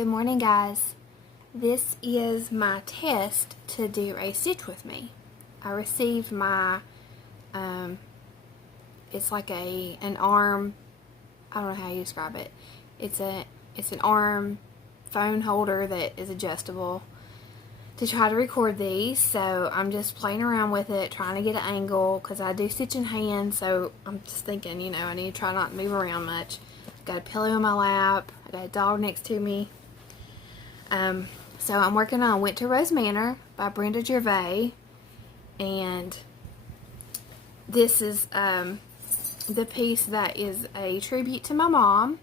Good morning, guys. This is my test to do a stitch with me. I received my, it's like an arm, I don't know how you describe it. It's an arm phone holder that is adjustable to try to record these. So I'm just playing around with it, trying to get an angle because I do stitch in hand. So I'm just thinking, I need to try not to move around much. I've got a pillow in my lap. I got a dog next to me. So I'm working on Went to Rose Manor by Brenda Gervais, and this is the piece that is a tribute to my mom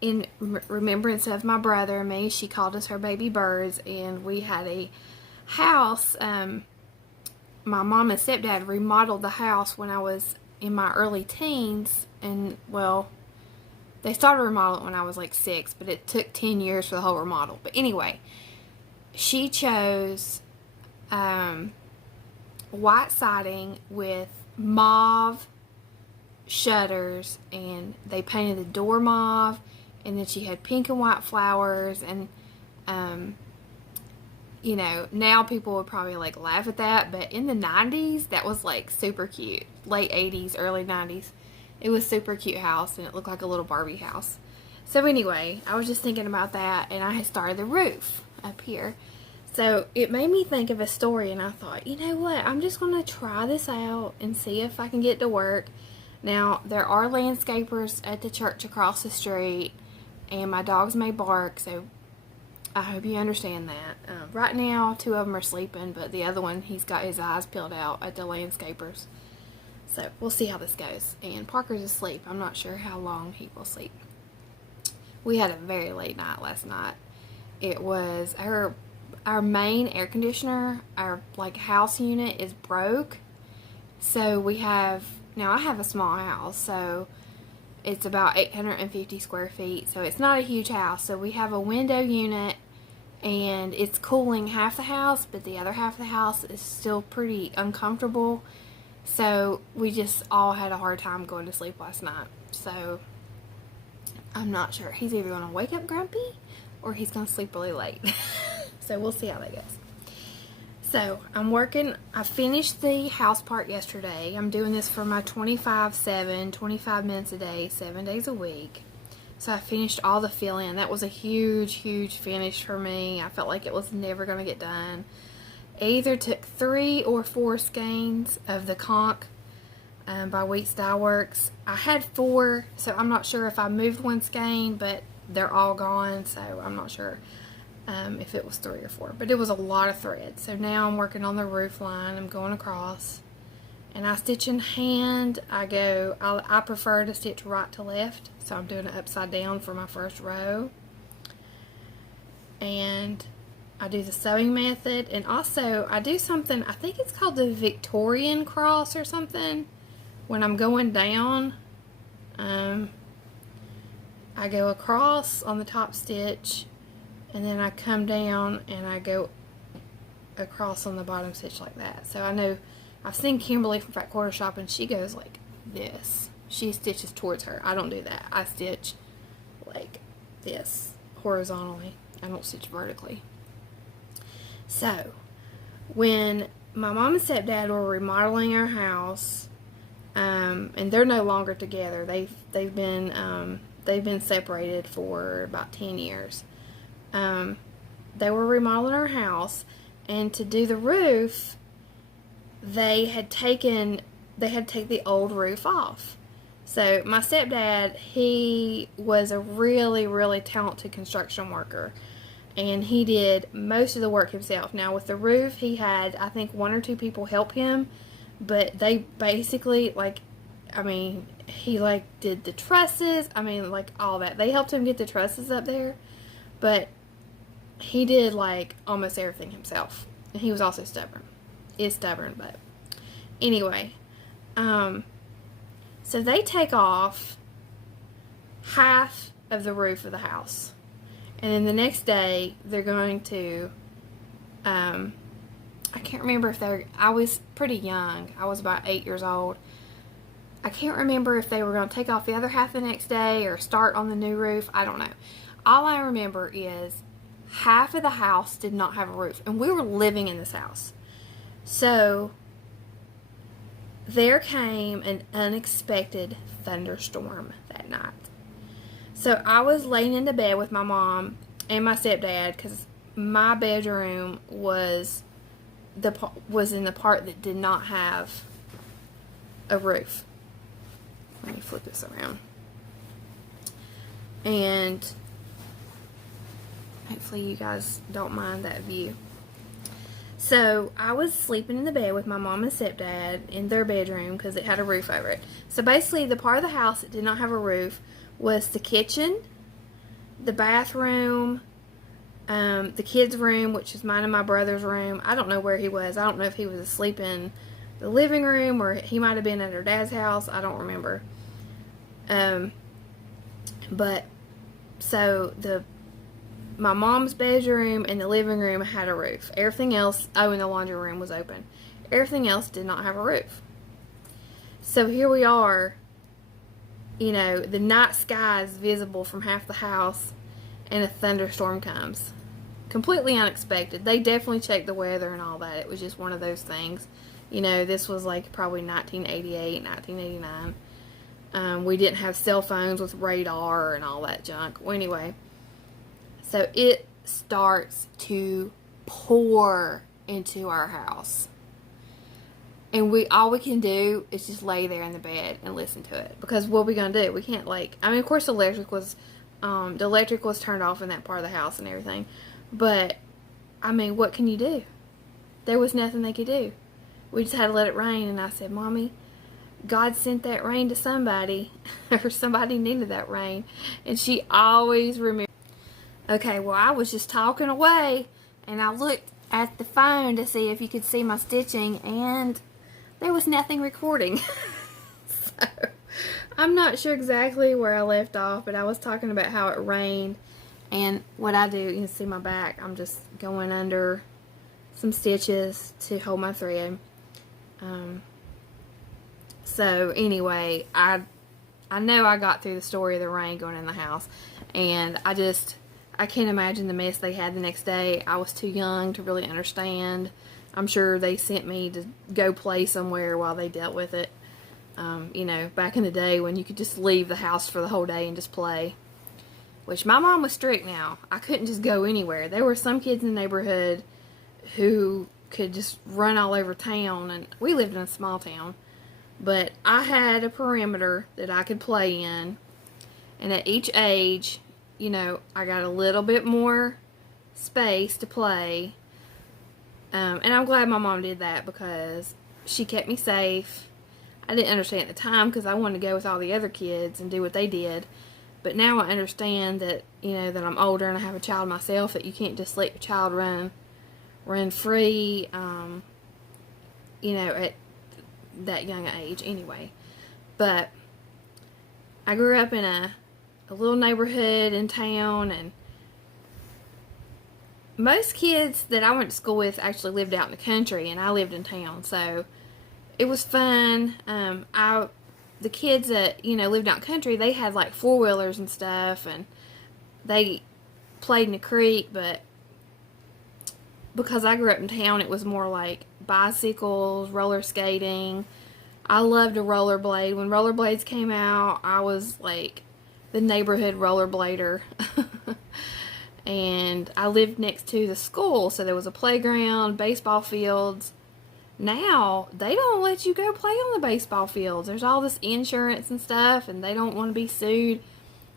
in remembrance of my brother and me. She called us her baby birds, and we had a house. My mom and stepdad remodeled the house when I was in my early teens, and well, they started remodeling when I was like 6, but it took 10 years for the whole remodel. But anyway, she chose white siding with mauve shutters, and they painted the door mauve, and then she had pink and white flowers, and now people would probably like laugh at that, but in the 90s that was like super cute. Late 80s, early 90s. It was super cute house, and it looked like a little Barbie house. So anyway, I was just thinking about that, and I had started the roof up here. So it made me think of a story, and I thought, you know what, I'm just going to try this out and see if I can get it to work. Now, there are landscapers at the church across the street, and my dogs may bark, so I hope you understand that. Right now, 2 of them are sleeping, but the other one, he's got his eyes peeled out at the landscapers. So we'll see how this goes. And Parker's asleep. I'm not sure how long he will sleep. We had a very late night last night. It was our main air conditioner, our like house unit is broke. So we have, now I have a small house, so it's about 850 square feet. So it's not a huge house. So we have a window unit, and it's cooling half the house, but the other half of the house is still pretty uncomfortable. So we just all had a hard time going to sleep last night. So I'm not sure. He's either going to wake up grumpy or he's going to sleep really late. So we'll see how that goes. So I'm working. I finished the house part yesterday. I'm doing this for my 25/7, 25 minutes a day, 7 days a week. So I finished all the fill-in. That was a huge, huge finish for me. I felt like it was never going to get done. Either took 3 or 4 skeins of the conch by Wheats Dye Works. I had 4, so I'm not sure if I moved 1 skein, but they're all gone, so I'm not sure if it was 3 or 4. But it was a lot of thread. So now I'm working on the roof line. I'm going across, and I stitch in hand. I prefer to stitch right to left, so I'm doing it upside down for my first row. And I do the sewing method, and also I do something, I think it's called the Victorian cross or something. When I'm going down, I go across on the top stitch, and then I come down and I go across on the bottom stitch like that. So I know, I've seen Kimberly from Fat Quarter Shop, and she goes like this. She stitches towards her. I don't do that. I stitch like this, horizontally. I don't stitch vertically. So, when my mom and stepdad were remodeling our house, and they're no longer together. They've been separated for about 10 years. They were remodeling our house, and to do the roof, they had to take the old roof off. So my stepdad, he was a really, really talented construction worker, and he did most of the work himself. Now with the roof, he had, I think, 1 or 2 people help him, but they basically, he did the trusses, all that. They helped him get the trusses up there, but he did almost everything himself. And he was also stubborn. Is stubborn, but anyway, so they take off half of the roof of the house. And then the next day, they're going to, I can't remember if I was pretty young. I was about 8 years old. I can't remember if they were going to take off the other half the next day or start on the new roof. I don't know. All I remember is half of the house did not have a roof, and we were living in this house. So there came an unexpected thunderstorm that night. So I was laying in the bed with my mom and my stepdad, because my bedroom was in the part that did not have a roof. Let me flip this around. And hopefully you guys don't mind that view. So I was sleeping in the bed with my mom and stepdad in their bedroom because it had a roof over it. So basically the part of the house that did not have a roof was the kitchen, the bathroom, the kids' room, which is mine and my brother's room. I don't know where he was. I don't know if he was asleep in the living room or he might have been at her dad's house. I don't remember. But so my mom's bedroom and the living room had a roof. Everything else, and the laundry room was open. Everything else did not have a roof. So here we are, the night sky is visible from half the house, and a thunderstorm comes. Completely unexpected. They definitely checked the weather and all that. It was just one of those things. This was like probably 1988, 1989. We didn't have cell phones with radar and all that junk. Well, anyway, so it starts to pour into our house. And all we can do is just lay there in the bed and listen to it. Because what are we going to do? We can't of course the electric was turned off in that part of the house and everything. But, what can you do? There was nothing they could do. We just had to let it rain. And I said, Mommy, God sent that rain to somebody. Or somebody needed that rain. And she always remembered. Okay, well, I was just talking away. And I looked at the phone to see if you could see my stitching. And there was nothing recording. So, I'm not sure exactly where I left off. But I was talking about how it rained. And what I do, you can see my back, I'm just going under some stitches to hold my thread. So anyway, I know I got through the story of the rain going in the house. And I can't imagine the mess they had the next day. I was too young to really understand. I'm sure they sent me to go play somewhere while they dealt with it. Back in the day when you could just leave the house for the whole day and just play. Which my mom was strict now. I couldn't just go anywhere. There were some kids in the neighborhood who could just run all over town. And we lived in a small town. But I had a perimeter that I could play in. And at each age, I got a little bit more space to play. And I'm glad my mom did that because she kept me safe. I didn't understand at the time because I wanted to go with all the other kids and do what they did. But now I understand that, that I'm older and I have a child myself, that you can't just let your child run free, at that young age anyway. But I grew up in a little neighborhood in town, and most kids that I went to school with actually lived out in the country, and I lived in town, so it was fun. The kids that, lived out country, they had like four-wheelers and stuff, and they played in the creek, but because I grew up in town, it was more like bicycles, roller skating. I loved to rollerblade. When rollerblades came out, I was like the neighborhood rollerblader. And I lived next to the school, so there was a playground, baseball fields. Now, they don't let you go play on the baseball fields. There's all this insurance and stuff, and they don't want to be sued.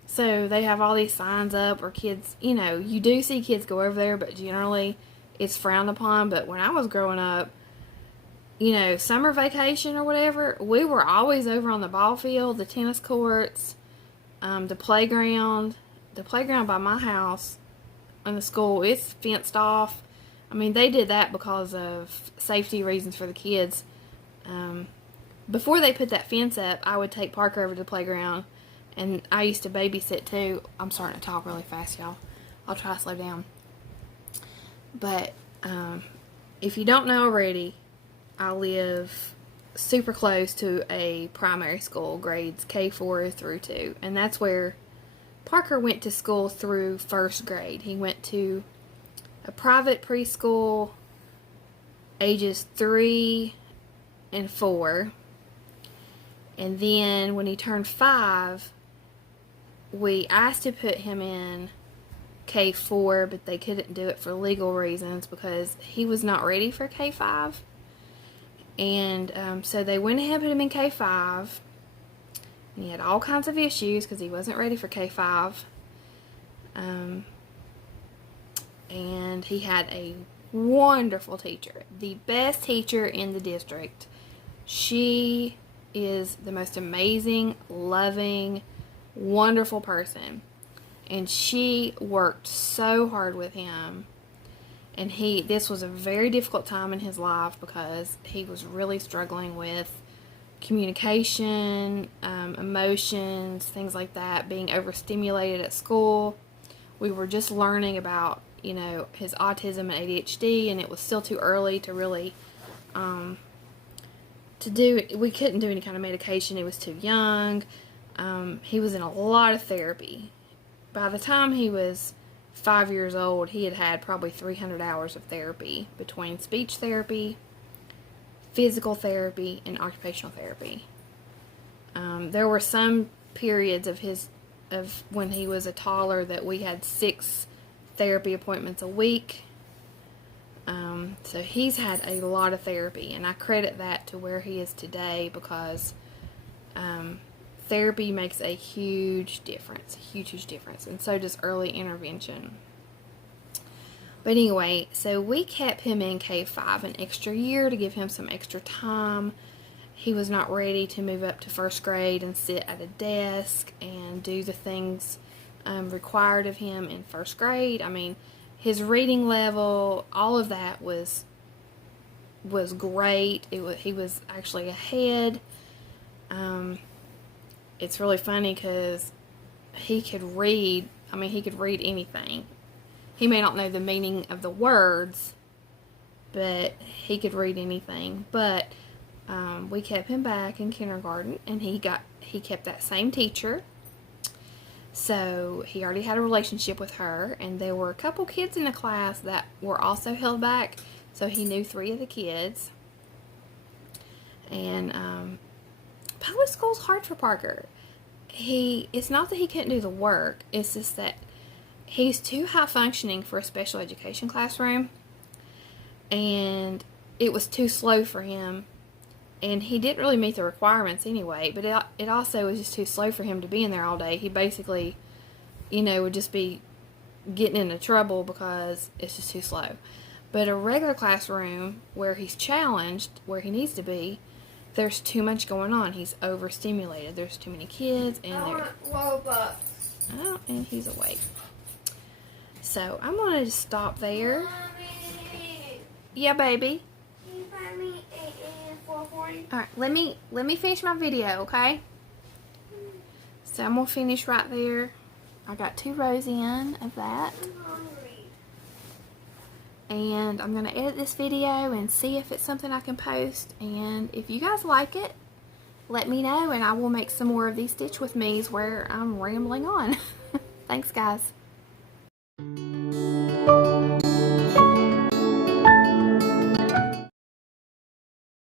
So they have all these signs up where kids, you do see kids go over there, but generally it's frowned upon. But when I was growing up, summer vacation or whatever, we were always over on the ball field, the tennis courts, the playground. The playground by my house and the school, it's fenced off. They did that because of safety reasons for the kids. Before they put that fence up, I would take Parker over to the playground, and I used to babysit too. I'm starting to talk really fast, y'all. I'll try to slow down. But if you don't know already, I live super close to a primary school, grades K4 through 2, and that's where Parker went to school through first grade. He went to a private preschool ages 3 and 4. And then when he turned 5, we asked to put him in K4, but they couldn't do it for legal reasons because he was not ready for K5. And so they went ahead and put him in K5. And he had all kinds of issues because he wasn't ready for K5. And he had a wonderful teacher, the best teacher in the district. She is the most amazing, loving, wonderful person. And she worked so hard with him. And this was a very difficult time in his life because he was really struggling with communication, emotions, things like that, being overstimulated at school. We were just learning about, his autism and ADHD, and it was still too early to really, we couldn't do any kind of medication. He was too young. He was in a lot of therapy. By the time he was 5 years old, he had probably 300 hours of therapy between speech therapy, physical therapy, and occupational therapy. There were some periods of when he was a toddler that we had 6 therapy appointments a week. So he's had a lot of therapy, and I credit that to where he is today because therapy makes a huge difference, huge difference, and so does early intervention. But anyway, so we kept him in K5 an extra year to give him some extra time. He was not ready to move up to first grade and sit at a desk and do the things required of him in first grade. I mean, his reading level, all of that was great. He was actually ahead. It's really funny because he could read. I mean, he could read anything. He may not know the meaning of the words, but he could read anything. But we kept him back in kindergarten, and he kept that same teacher. So he already had a relationship with her, and there were a couple kids in the class that were also held back. So he knew 3 of the kids. And public school's hard for Parker. It's not that he couldn't do the work. It's just that he's too high functioning for a special education classroom, and it was too slow for him, and he didn't really meet the requirements anyway, but it also was just too slow for him to be in there all day. He basically, would just be getting into trouble because it's just too slow. But a regular classroom where he's challenged, where he needs to be, there's too much going on. He's overstimulated. There's too many kids, and and he's awake. So I'm gonna just stop there. Mommy. Yeah, baby. Can you find me a 440? All right, let me finish my video, okay? So I'm gonna finish right there. I got 2 rows in of that, I'm hungry. and I'm gonna edit this video and see if it's something I can post. And if you guys like it, let me know, and I will make some more of these Stitch with Me's where I'm rambling on. Thanks, guys.